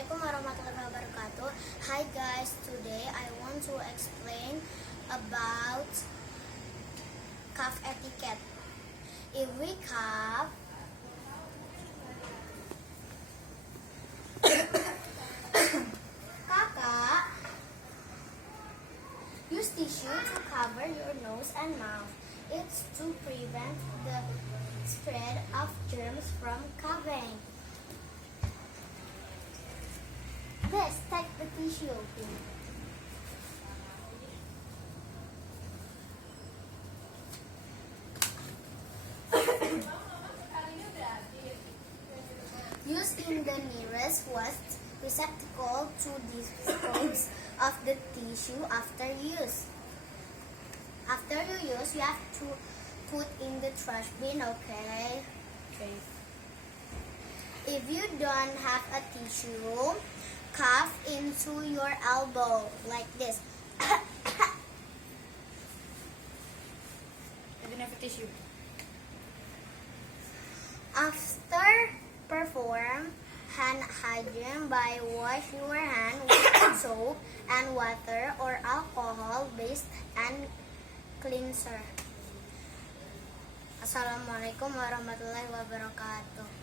Assalamualaikum warahmatullahi wabarakatuh. Hi guys, today I want to explain about cough etiquette. If we cough, kakak, use tissue to cover your nose and mouth. It's to prevent the spread of germs from coughing. Let's take the tissue. Use in the nearest waste receptacle to dispose of the tissue after use. After you use, you have to put in the trash bin, okay? If you don't have a tissue, cough into your elbow like this. I don't have a tissue. After perform hand hygiene by wash your hand with soap and water or alcohol-based hand cleanser. Assalamualaikum warahmatullahi wabarakatuh.